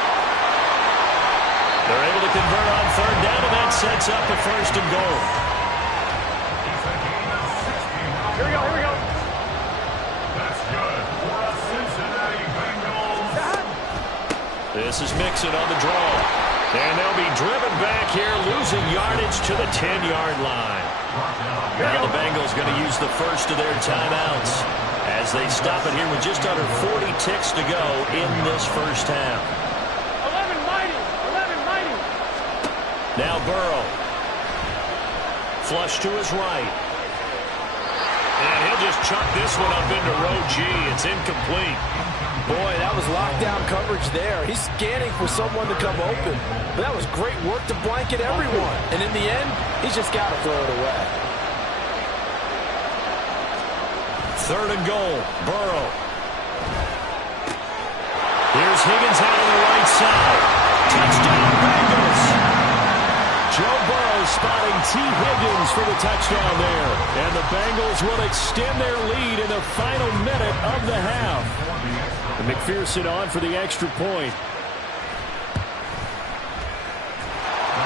They're able to convert on third down, and that sets up a first and goal. Here we go, here we go. That's good for a Cincinnati Bengals. This is Mixon on the draw. And they'll be driven back here, losing yardage to the 10-yard line. Now the Bengals going to use the first of their timeouts as they stop it here with just under 40 ticks to go in this first half. 11 mighty. Now Burrow. Flush to his right. And he'll just chuck this one up into row G. It's incomplete. Boy, that was lockdown coverage there. He's scanning for someone to come open. But that was great work to blanket everyone. And in the end, he's just got to throw it away. Third and goal, Burrow. Here's Higgins out on the right side. Touchdown, Bengals. Joe Burrow spotting T. Higgins for the touchdown there. And the Bengals will extend their lead in the final minute of the half. And McPherson on for the extra point.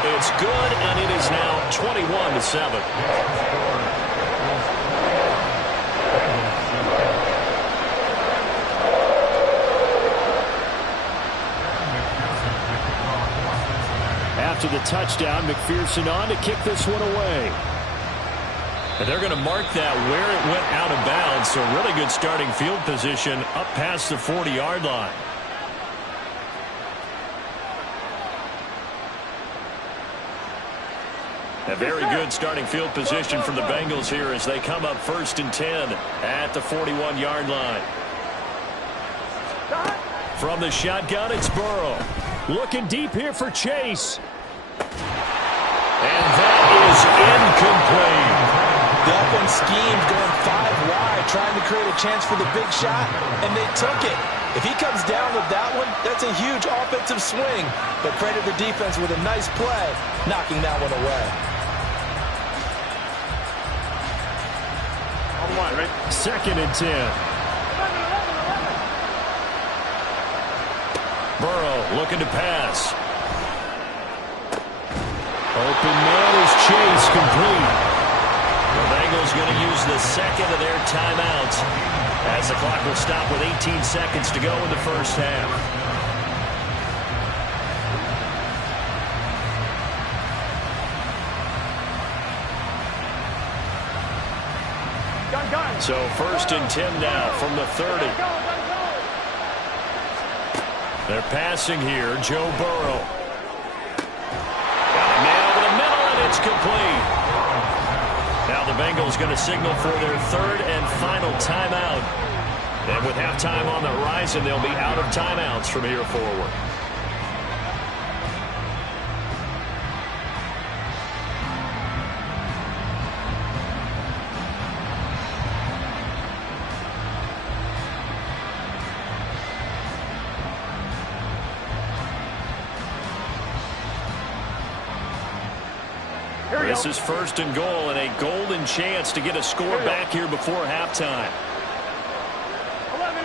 It's good, and it is now 21-7. After the touchdown, McPherson on to kick this one away. And they're going to mark that where it went out of bounds, so really good starting field position up past the 40-yard line. A very good starting field position for the Bengals here as they come up first and 10 at the 41-yard line. From the shotgun, it's Burrow. Looking deep here for Chase. And that is incomplete. The up-end scheme going 5 wide, trying to create a chance for the big shot, and they took it. If he comes down with that one, that's a huge offensive swing. But credit the defense with a nice play, knocking that one away. On the line, right? Second and 10. Burrow looking to pass. Open man is Chase, complete. The Bengals going to use the second of their timeouts as the clock will stop with 18 seconds to go in the first half. Gun. So first and 10 now from the 30. They're passing here, Joe Burrow. Got a man over the middle, and it's complete. Now the Bengals going to signal for their third and final timeout. And with halftime on the horizon, they'll be out of timeouts from here forward. This is first and goal and a golden chance to get a score back here before halftime. 11.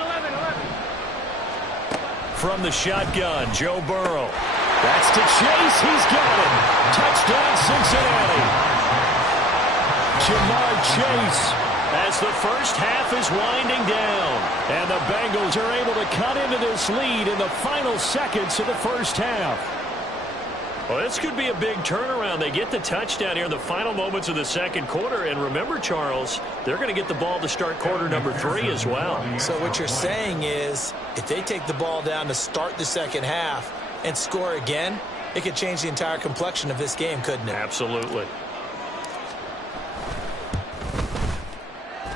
From the shotgun, Joe Burrow. That's to Chase. He's got it. Touchdown, Cincinnati. Jamar Chase as the first half is winding down. And the Bengals are able to cut into this lead in the final seconds of the first half. Well, this could be a big turnaround. They get the touchdown here in the final moments of the second quarter. And remember, Charles, they're going to get the ball to start quarter number 3 as well. So what you're saying is if they take the ball down to start the second half and score again, it could change the entire complexion of this game, couldn't it? Absolutely.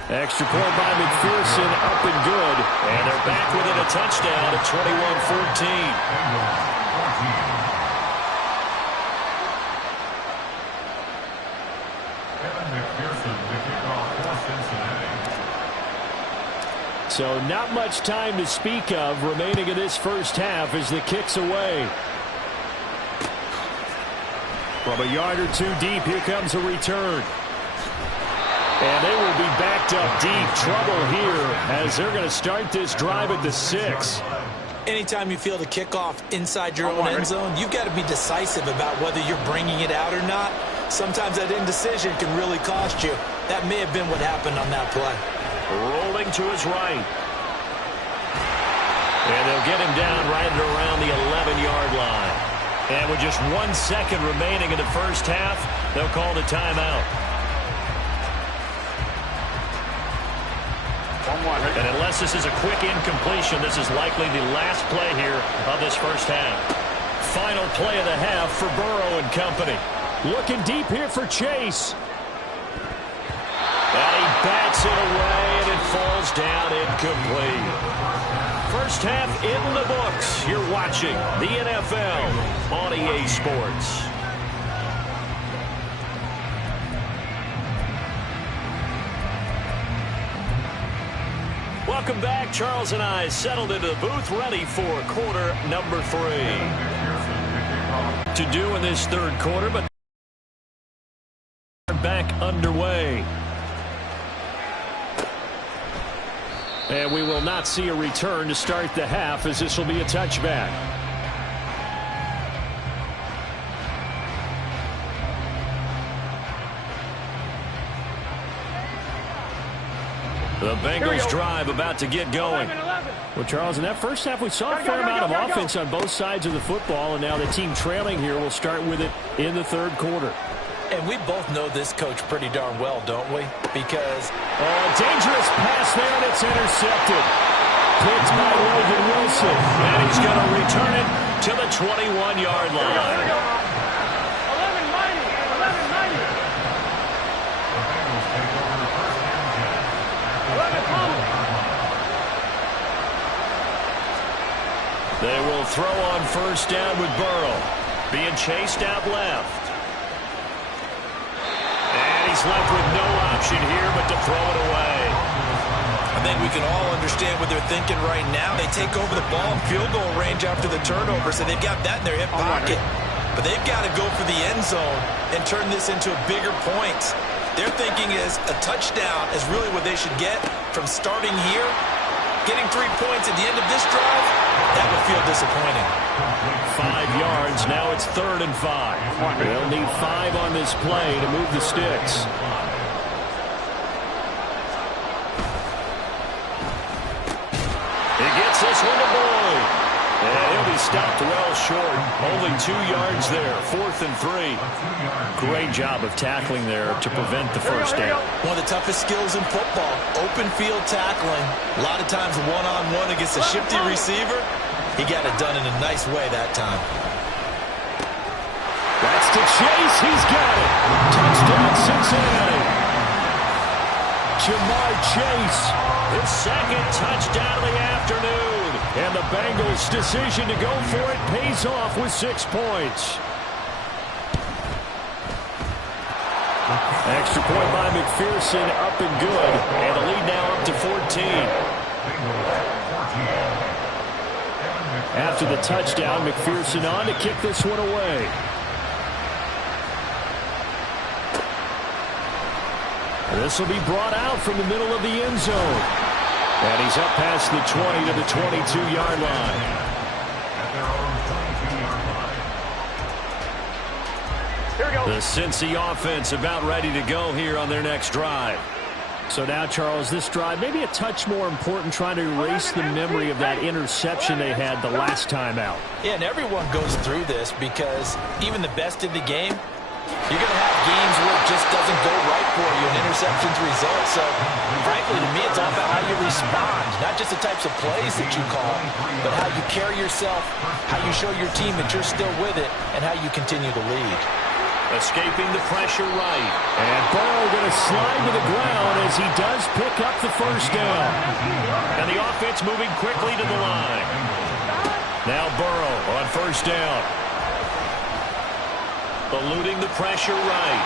Extra point by McPherson, up and good. And they're back within a touchdown at 21-14. So not much time to speak of remaining in this first half as the kick's away. From a yard or two deep, here comes a return. And they will be backed up deep. Trouble here as they're going to start this drive at the 6. Anytime you feel the kickoff inside your own end zone, you've got to be decisive about whether you're bringing it out or not. Sometimes that indecision can really cost you. That may have been what happened on that play. Rolling to his right. And they'll get him down right at around the 11-yard line. And with just 1 second remaining in the first half, they'll call the timeout. And unless this is a quick incompletion, this is likely the last play here of this first half. Final play of the half for Burrow and company. Looking deep here for Chase. And he bats it away, and it falls down incomplete. First half in the books. You're watching the NFL on EA Sports. Welcome back. Charles and I settled into the booth, ready for quarter number 3. To do in this third quarter, but back underway. And we will not see a return to start the half, as this will be a touchback. The Bengals drive about to get going. Well, Charles, in that first half, we saw a fair amount of offense on both sides of the football, and now the team trailing here will start with it in the third quarter. And we both know this coach pretty darn well, don't we? Because... Oh, dangerous pass there, and it's intercepted. Picked by Logan Wilson. And he's going to return it to the 21-yard line. They will throw on first down with Burrow. Being chased out left. And he's left with no option here but to throw it away. I think we can all understand what they're thinking right now. They take over the ball in field goal range after the turnover, so they've got that in their hip pocket. But they've got to go for the end zone and turn this into a bigger point. Their thinking is a touchdown is really what they should get from starting here. Getting 3 points at the end of this drive, that would feel disappointing. 5 yards. Now it's 3rd and 5. They'll need 5 on this play to move the sticks. He gets this one to Boyd. And he'll be stopped well short. Only 2 yards there. 4th and 3. Great job of tackling there to prevent the first down. One of the toughest skills in football, open field tackling. A lot of times one-on-one against a shifty receiver. He got it done in a nice way that time. That's to Chase. He's got it. Touchdown, Cincinnati. Jamar Chase, his 2nd touchdown of the afternoon. And the Bengals' decision to go for it pays off with 6 points. Extra point by McPherson, up and good. And the lead now up to 14. After the touchdown, McPherson on to kick this one away. This will be brought out from the middle of the end zone. And he's up past the 20 to the 22-yard line. Here we go. The Cincy offense about ready to go here on their next drive. So now, Charles, this drive maybe a touch more important, trying to erase the memory of that interception they had the last time out. Yeah, and everyone goes through this because even the best in the game, you're going to have games where it just doesn't go right for you, and interceptions result. So, frankly, to me, it's all about how you respond, not just the types of plays that you call, but how you carry yourself, how you show your team that you're still with it, and how you continue to lead. Escaping the pressure right. And Burrow going to slide to the ground as he does pick up the first down. And the offense moving quickly to the line. Now Burrow on first down. Eluding the pressure right.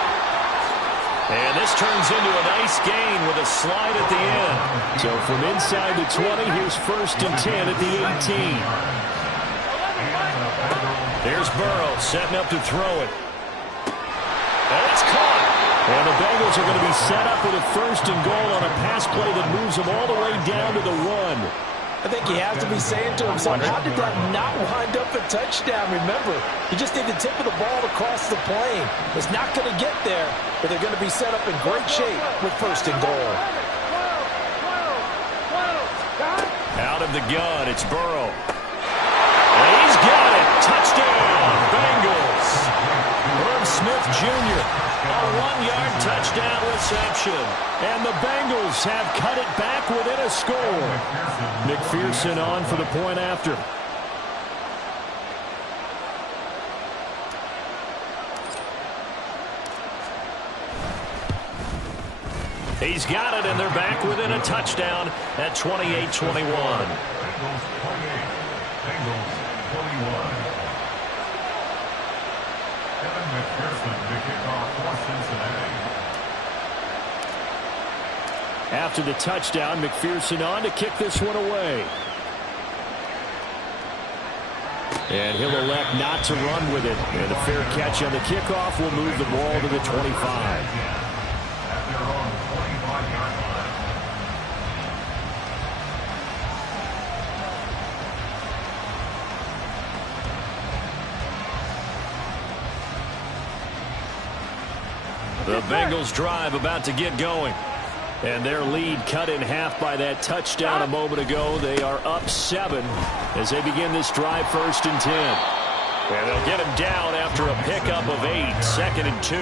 And this turns into a nice gain with a slide at the end. So from inside the 20, here's 1st and 10 at the 18. There's Burrow setting up to throw it. And it's caught. And the Bengals are going to be set up with a 1st and goal on a pass play that moves them all the way down to the 1. I think he has to be saying to himself, how did that not wind up a touchdown? Remember, he just need the tip of the ball to cross the plane. It's not going to get there, but they're going to be set up in great shape with 1st and goal. Out of the gun, it's Burrow. And he's got it. Touchdown, Bengals. Irv Smith Jr. A 1-yard touchdown reception. And the Bengals have cut it back within a score. McPherson on for the point after. He's got it, and they're back within a touchdown at 28-21. Bengals 28, Bengals 21. Kevin McPherson to kick off for Cincinnati. After the touchdown, McPherson on to kick this one away. And he'll elect not to run with it. And a fair catch on the kickoff will move the ball to the 25. At their own 25-yard line. The Bengals drive about to get going. And their lead cut in half by that touchdown a moment ago. They are up 7 as they begin this drive 1st and 10. And they'll get him down after a pickup of 8, 2nd and 2.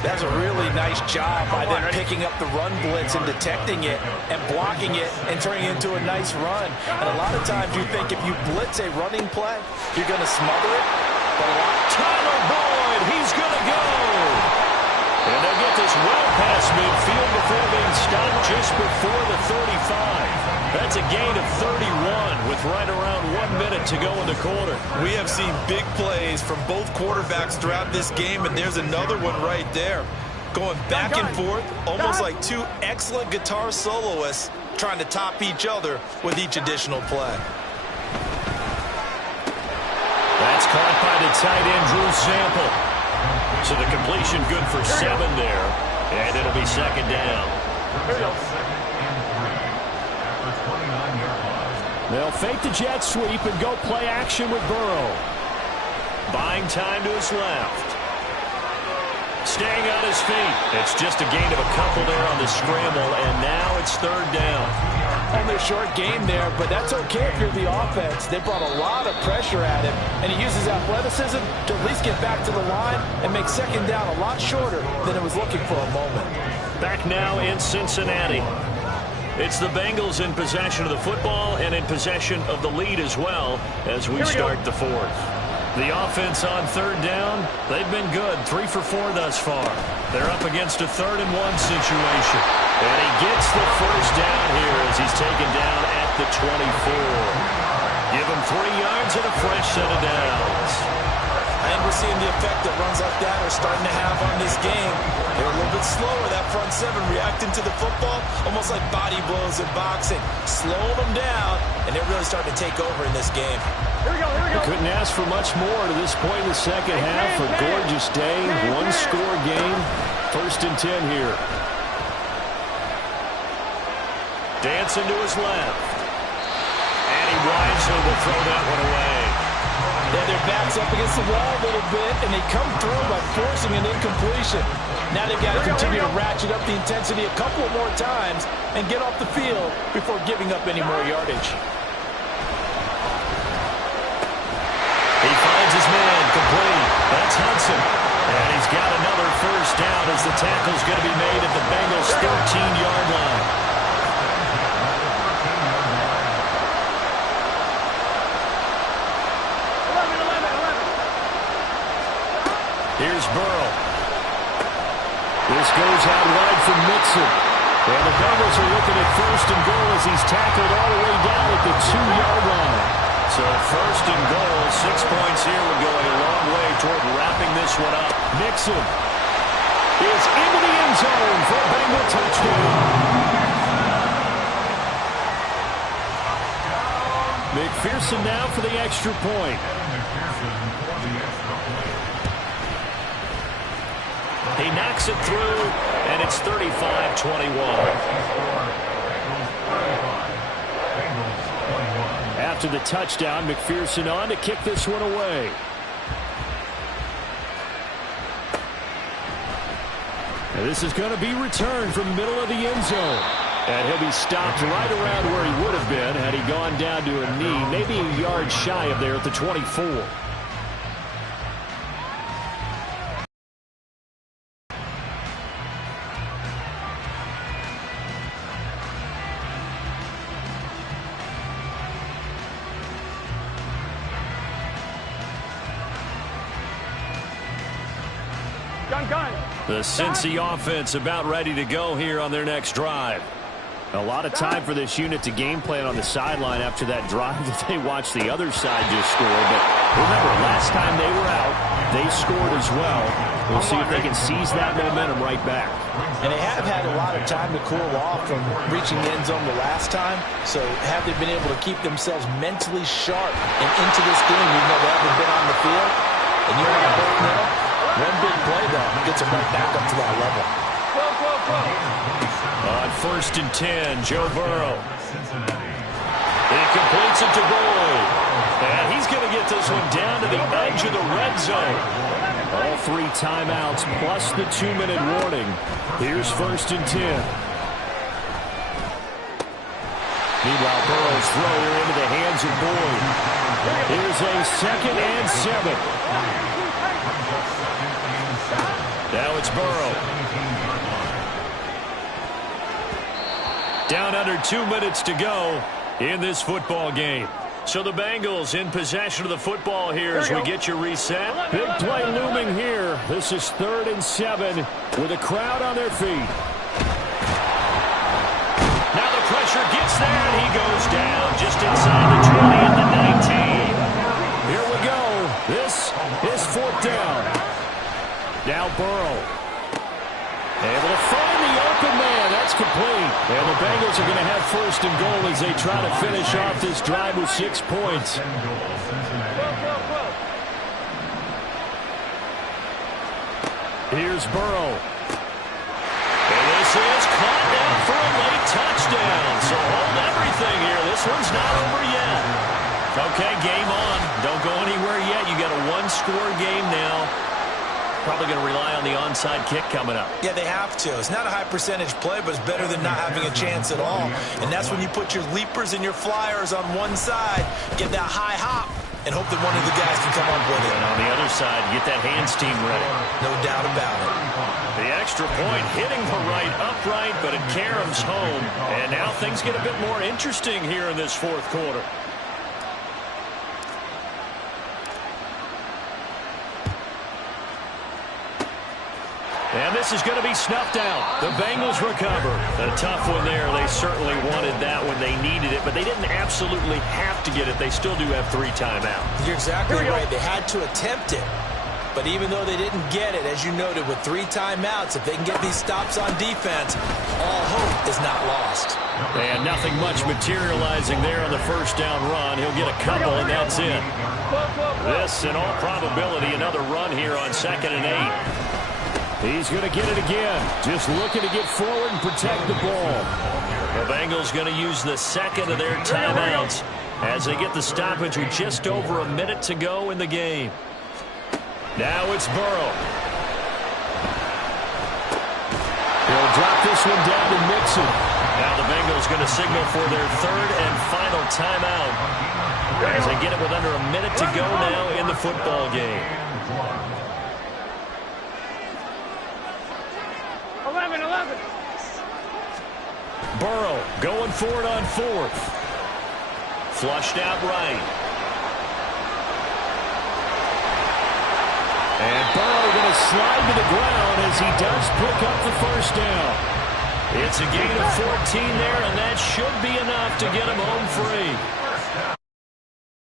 That's a really nice job by them picking up the run blitz and detecting it and blocking it and turning it into a nice run. And a lot of times you think if you blitz a running play, you're going to smother it. But Tyler Boyd, he's going to go. And they'll get this well past midfield before being stopped just before the 35. That's a gain of 31 with right around 1 minute to go in the quarter. We have seen big plays from both quarterbacks throughout this game, and there's another one right there. Going back and forth, almost like two excellent guitar soloists trying to top each other with each additional play. That's caught by the tight end, Drew Sample. So the completion good for 7 there, and it'll be 2nd down. They'll fake the jet sweep and go play action with Burrow. Buying time to his left. Staying on his feet. It's just a gain of a couple there on the scramble, and now it's 3rd down. Only a short game there, but that's okay if you're the offense. They brought a lot of pressure at him, and he uses athleticism to at least get back to the line and make 2nd down a lot shorter than it was looking for a moment. Back now in Cincinnati. It's the Bengals in possession of the football and in possession of the lead as well as we start the 4th. The offense on 3rd down, they've been good. 3 for 4 thus far. They're up against a 3rd and 1 situation. And he gets the 1st down here as he's taken down at the 24. Give him 3 yards and a fresh set of downs. I think we're seeing the effect that runs like that are starting to have on this game. They're a little bit slower, that front 7, reacting to the football, almost like body blows in boxing. Slow them down, and they're really starting to take over in this game. Here we go, here we go. Couldn't ask for much more to this point in the 2nd half. A gorgeous day, 1-score game. 1st and 10 here. Dancing to his left. And he wisely will throw that one away. Yeah, their backs up against the wall a little bit, and they come through by forcing an incompletion. Now they've got to continue to ratchet up the intensity a couple of more times and get off the field before giving up any more yardage. He finds his man complete. That's Hudson. And he's got another 1st down as the tackle's going to be made at the Bengals' 13-yard line. Here's Burrow. This goes out wide for Mixon. And the Bengals are looking at 1st and goal as he's tackled all the way down at the 2-yard line. So 1st and goal, 6 points here would go a long way toward wrapping this one up. Mixon is into the end zone for a Bengal touchdown. McPherson now for the extra point. He knocks it through, and it's 35-21. after the touchdown. McPherson on to kick this one away. And this is going to be returned from the middle of the end zone. And he'll be stopped right around where he would have been had he gone down to a knee, maybe a yard shy of there at the 24. The Cincy offense about ready to go here on their next drive. A lot of time for this unit to game plan on the sideline after that drive that they watched the other side just score. But remember, last time they were out, they scored as well. We'll see if they can seize that momentum right back. And they have had a lot of time to cool off from reaching the end zone the last time. So have they been able to keep themselves mentally sharp and into this game, even though they haven't been on the field? And you have a both now. One big play, though, gets them right back up to that level. On 1st and 10, Joe Burrow. He completes it to Boyd. And he's going to get this one down to the edge of the red zone. All 3 timeouts plus the 2-minute warning. Here's 1st and 10. Meanwhile, Burrow's throw here into the hands of Boyd. Here's a 2nd and 7. Now it's Burrow. Down under 2 minutes to go in this football game. So the Bengals in possession of the football here as we get you reset. Big play looming here. This is 3rd and 7 with a crowd on their feet. Now the pressure gets there and he goes down just inside the 20 at the 19. Here we go. This is 4th down. Now Burrow. Able to find the open man. That's complete. And the Bengals are going to have 1st and goal as they try to finish off this drive with 6 points. Here's Burrow. And this is caught down for a late touchdown. So hold everything here. This one's not over yet. Okay, game on. Don't go anywhere yet. You got a 1-score game now. Probably going to rely on the onside kick coming up. Yeah, they have to. It's not a high percentage play, but it's better than not having a chance at all. And that's when you put your leapers and your flyers on one side, get that high hop, and hope that one of the guys can come up with it. And on the other side, get that hands team ready. No doubt about it. The extra point hitting the right upright, but it caroms home. And now things get a bit more interesting here in this 4th quarter. And this is going to be snuffed out. The Bengals recover. A tough one there. They certainly wanted that when they needed it, but they didn't absolutely have to get it. They still do have 3 timeouts. You're exactly right. They had to attempt it. But even though they didn't get it, as you noted, with 3 timeouts, if they can get these stops on defense, all hope is not lost. And nothing much materializing there on the 1st down run. He'll get a couple, and that's it. This, in all probability, another run here on 2nd and 8. He's going to get it again. Just looking to get forward and protect the ball. The Bengals going to use the 2nd of their timeouts as they get the stoppage with just over a minute to go in the game. Now it's Burrow. He'll drop this one down to Mixon. Now the Bengals going to signal for their 3rd and final timeout as they get it with under a minute to go now in the football game. 11. Burrow going for it on 4th. Flushed out right. And Burrow going to slide to the ground as he does pick up the 1st down. It's a gain of 14 there, and that should be enough to get him home free.